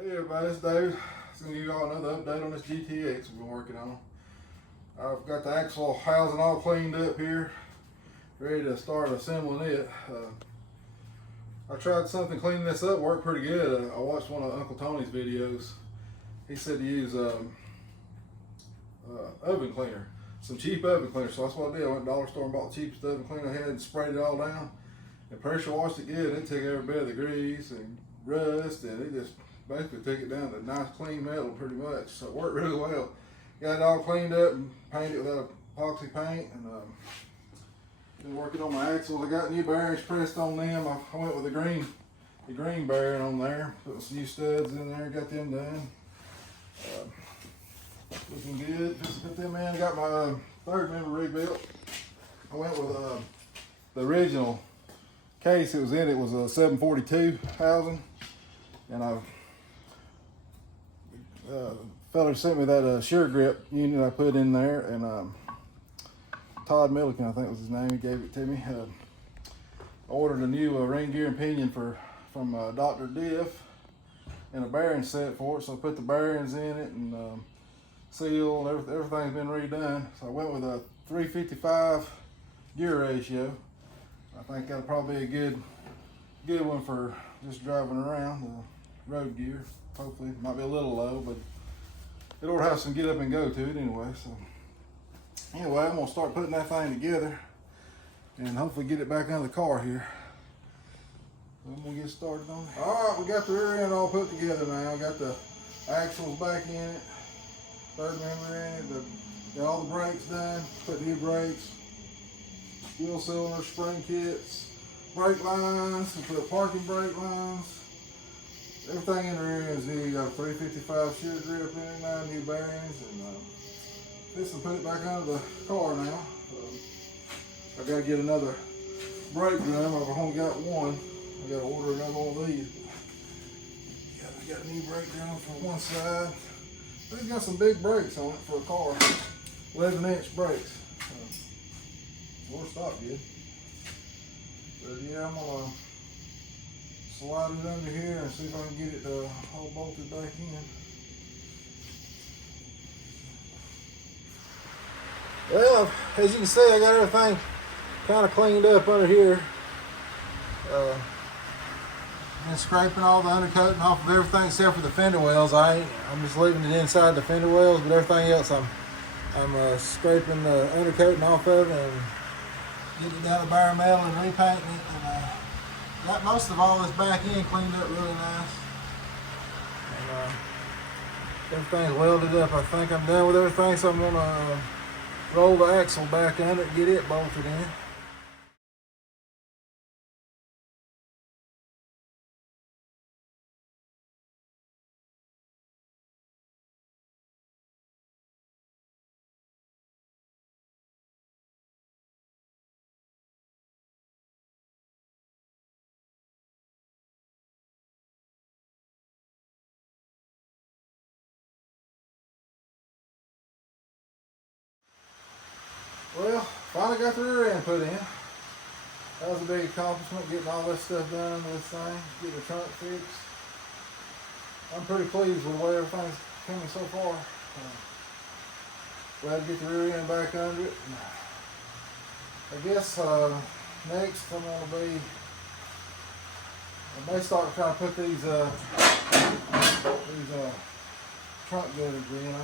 Hey everybody, it's David. Just gonna give you all another update on this GTX we've been working on. I've got the axle housing all cleaned up here, ready to start assembling it. I tried something cleaning this up, worked pretty good. I watched one of Uncle Tony's videos. He said to use oven cleaner, some cheap oven cleaner. So that's what I did. I went to the dollar store and bought the cheapest oven cleaner I had and sprayed it all down. And pressure washed it good. It took every bit of the grease and rust, and it just basically took it down to nice clean metal pretty much. So it worked really well. Got it all cleaned up and painted it with epoxy paint, and been working on my axles. I got new bearings pressed on them. I went with the green bearing on there. Put some new studs in there, got them done. Looking good. Just put them in. Got my third member rebuilt. I went with the original case it was in. It was a 742 housing, and fella sent me that Sure Grip unit I put in there, and Todd Milliken, I think was his name, he gave it to me. I ordered a new ring gear and pinion from Dr. Diff, and a bearing set for it, so I put the bearings in it, and seal, and everything's been redone. So I went with a 355 gear ratio. I think that'll probably be a good one for just driving around, the road gear. Hopefully, it might be a little low, but it'll have some get up and go to it anyway. So anyway, I'm gonna start putting that thing together and hopefully get it back under the car here. So I'm gonna get started on it. All right, we got the rear end all put together now. Got the axles back in it, third member in it, got all the brakes done, put new brakes, wheel cylinders, spring kits, brake lines, we put parking brake lines. Everything in the rear end is new. You got a 355 Sure Grip in it, 9 new bearings, and this will put it back under the car now. I gotta get another brake drum. I've only got one. I gotta order another one of these. I got a new brake drum for one side. It's got some big brakes on it for a car, 11-inch brakes. We'll stop good. But yeah, I'm gonna slide it under here and see if I can get it all bolted back in. Well, as you can see, I got everything kind of cleaned up under here. Been scraping all the undercoating off of everything except for the fender wells. I'm just leaving it inside the fender wells, but everything else I'm scraping the undercoating off of it and getting it down to bare metal and repainting it. And got most of all this back end cleaned up really nice. And everything's welded up. I think I'm done with everything, so I'm gonna roll the axle back under it and get it bolted in. Well, finally got the rear end put in. That was a big accomplishment, getting all this stuff done on this thing, getting the trunk fixed. I'm pretty pleased with the way everything's coming so far. Glad to get the rear end back under it. I guess next I'm going to be, I may start trying to put these trunk gutters in.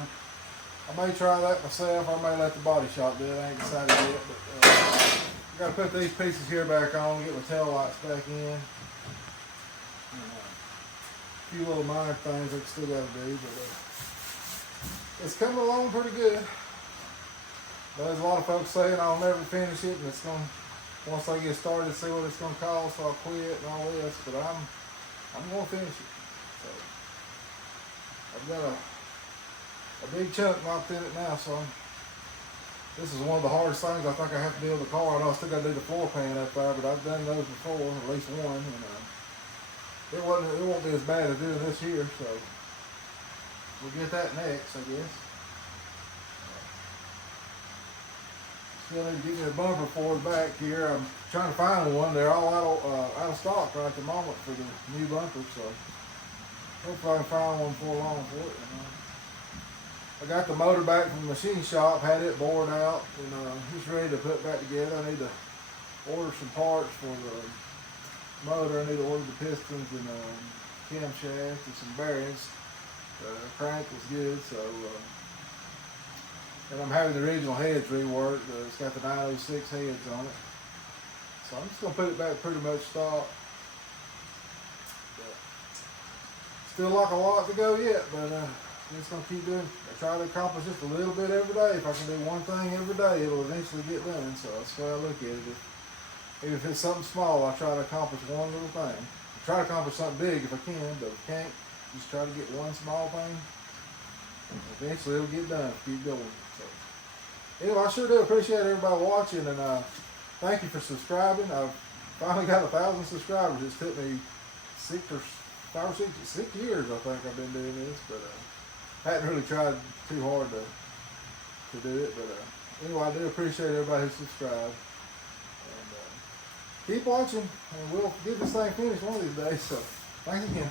I may try that myself. I may let the body shop do it. I ain't decided yet, but I got to put these pieces here back on, get my tail lights back in. And, a few little minor things I still got to do, but it's coming along pretty good. There's a lot of folks saying I'll never finish it, and it's going to, once I get started, see what it's going to cost, I'll quit and all this, but I'm going to finish it. So I've got a big chunk knocked in it now, so this is one of the hardest things I think I have to do with the car. I know I still got to do the floor pan up there, but I've done those before, at least one, and it won't be as bad as doing this here, so we'll get that next, I guess. Still need to get me a bumper for the back here. I'm trying to find one. They're all out of stock right at the moment for the new bumpers, so Hopefully I can find one before long for it. I got the motor back from the machine shop, had it bored out, and it's ready to put back together. I need to order some parts for the motor. I need to order the pistons and camshaft and some bearings. The crank was good, so and I'm having the original heads reworked. It's got the 906 heads on it, so I'm just gonna put it back pretty much stock. But still like a lot to go yet, but I'm just gonna keep doing. I try to accomplish just a little bit every day. If I can do one thing every day, it'll eventually get done. So that's the way I look at it. Even if it's something small, I try to accomplish one little thing. I try to accomplish something big if I can, but if I can't, just try to get one small thing. Eventually it'll get done. Keep going. So anyway, I sure do appreciate everybody watching, and thank you for subscribing. I've finally got 1,000 subscribers. It's took me 6 years, I think I've been doing this, but I hadn't really tried too hard to do it. But anyway, I do appreciate everybody who subscribed. And keep watching, and we'll get this thing finished one of these days. So thanks again.